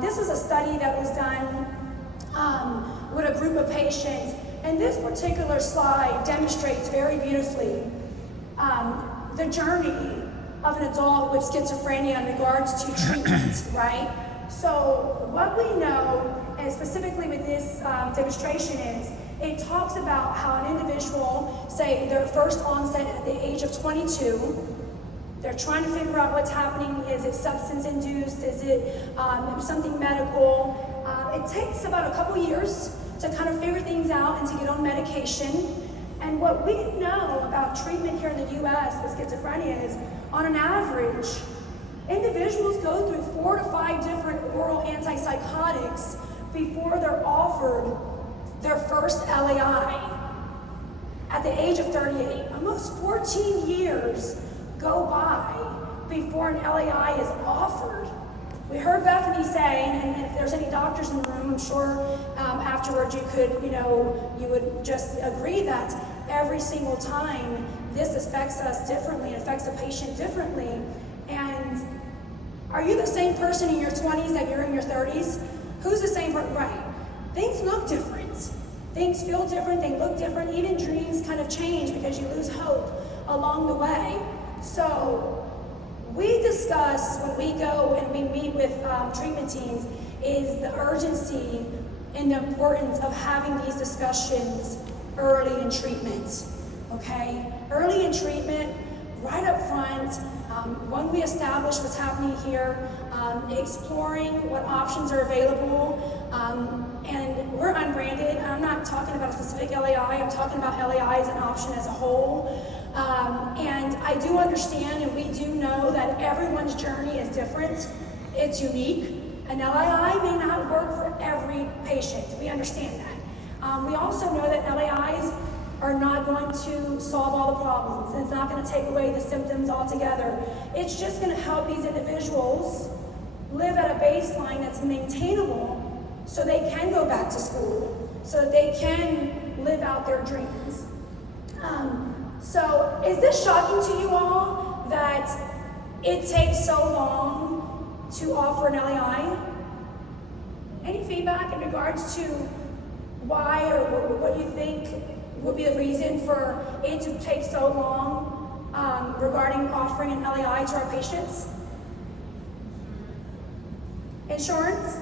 This was a study that was done with a group of patients, and this particular slide demonstrates very beautifully the journey of an adult with schizophrenia in regards to treatment, right? So what we know, and specifically with this demonstration, is it talks about how an individual, say their first onset at the age of 22, they're trying to figure out what's happening. Is it substance induced? Is it something medical? It takes about a couple years to kind of figure things out and to get on medication. And what we know about treatment here in the US with schizophrenia is, on an average, individuals go through 4 to 5 different oral antipsychotics before they're offered their first LAI at the age of 38. Almost 14 years go by before an LAI is offered. We heard Bethany say, and if there's any doctors in the room, I'm sure afterwards you could, you would just agree that every single time this affects us differently, it affects the patient differently. And are you the same person in your 20s that you're in your 30s? Who's the same person? Right. Things look different. Things feel different, they look different. Even dreams kind of change because you lose hope along the way. So we discuss, when we go and we meet with treatment teams, is the urgency and the importance of having these discussions early in treatment, okay? Early in treatment, right up front, when we establish what's happening here, exploring what options are available, and we're unbranded. I'm not talking about a specific LAI, I'm talking about LAI as an option as a whole. And I do understand, and we do know that everyone's journey is different. It's unique. An LAI may not work for every patient. We understand that. We also know that LAIs are not going to solve all the problems. And it's not going to take away the symptoms altogether. It's just going to help these individuals live at a baseline that's maintainable so they can go back to school, so that they can live out their dreams. So is this shocking to you all that it takes so long to offer an LAI? Any feedback in regards to why or what you think would be the reason for it to take so long regarding offering an LAI to our patients? Insurance?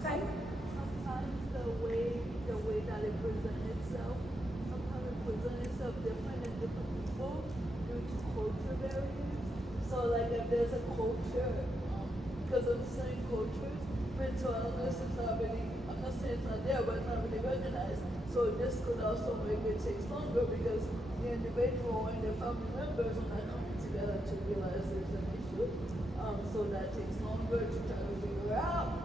Okay. Sometimes the way that it presents itself, sometimes it presents itself different in different people due to culture barriers. So like if there's a culture, because of certain cultures, mental illness is not really, I'm not saying it's not there, but it's not really recognized. So this could also make it take longer because the individual and their family members are not coming together to realize there's an issue. So that takes longer to try to figure out.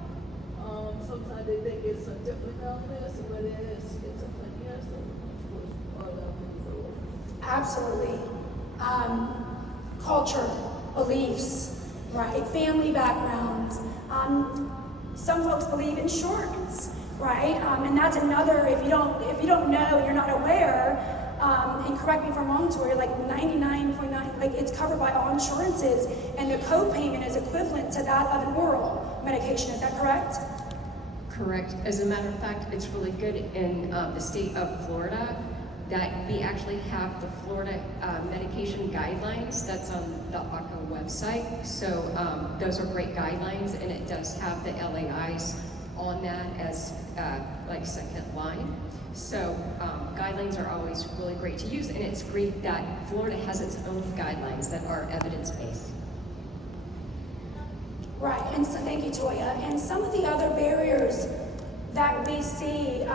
Sometimes they think it's a different illness, but it is schizophrenia, so of course all that plays a role. Absolutely. Culture, beliefs, right? Family backgrounds. Some folks believe insurance, right? And that's another. If you don't know, you're not aware. And correct me if I'm wrong, Tori. Like 99.9, like it's covered by all insurances, and the co-payment is equivalent to that of an oral medication. Is that correct? Correct. As a matter of fact, it's really good in the state of Florida that we actually have the Florida medication guidelines that's on the ACA website. So those are great guidelines, and it does have the LAIs on that as like second line. So guidelines are always really great to use, and it's great that Florida has its own guidelines that are evidence-based. Right, and so thank you, Toya. And some of the other barriers that we see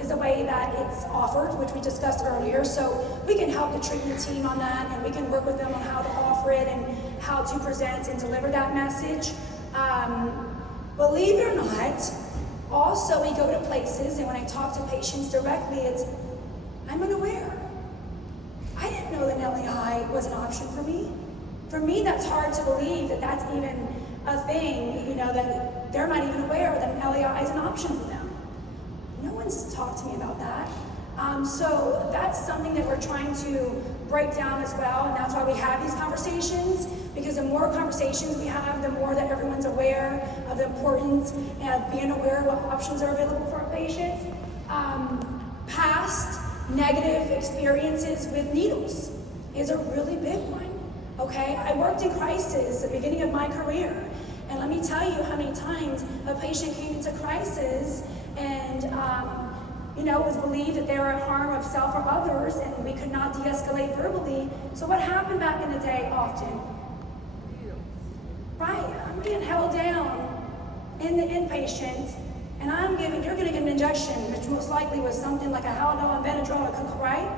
is the way that it's offered, which we discussed earlier. So we can help the treatment team on that, and we can work with them on how to offer it and how to present and deliver that message. Believe it or not, also we go to places, and when I talk to patients directly, it's, I'm unaware. I didn't know that an LAI was an option for me. For me, that's hard to believe that that's even a thing, that they're not even aware that an LAI is an option for them. No one's talked to me about that. So that's something that we're trying to break down as well, and that's why we have these conversations, because the more conversations we have, the more that everyone's aware of the importance of being aware of what options are available for our patients. Past negative experiences with needles is a really big one, okay? I worked in crisis at the beginning of my career, and let me tell you how many times a patient came into crisis and it was believed that they were at harm of self or others, and we could not de-escalate verbally. So what happened back in the day often? Right, I'm being held down in the inpatient, and you're gonna get an injection, which most likely was something like a Haldol, Benadryl, or right?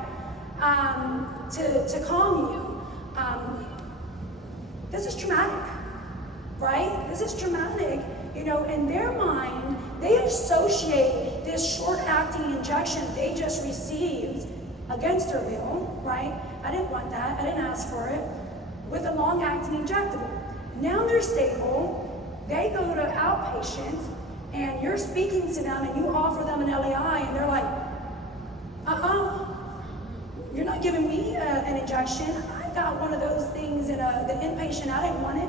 To calm you. This is traumatic, right? This is traumatic. In their mind, they associate this short-acting injection they just received against their will, right? I didn't want that, I didn't ask for it, with a long-acting injectable. Now they're stable, they go to outpatient, and you're speaking to them and you offer them an LAI, and they're like, you're not giving me an injection. I got one of those things in the inpatient, I didn't want it.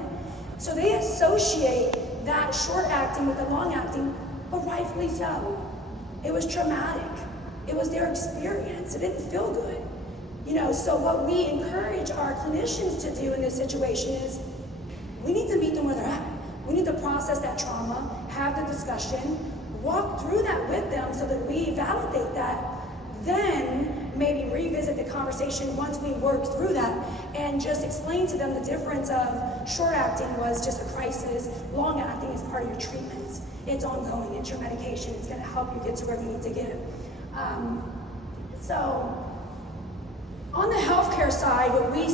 So they associate that short-acting with the long-acting, but rightfully so. It was traumatic. It was their experience. It didn't feel good. So what we encourage our clinicians to do in this situation is we need to meet them where they're at. We need to process that trauma, have the discussion, walk through that with them so that we validate that, then maybe revisit the conversation once we work through that and just explain to them the difference of short-acting was just a crisis, long-acting is part of your treatment. It's ongoing, it's your medication, it's gonna help you get to where you need to get. So on the healthcare side, what we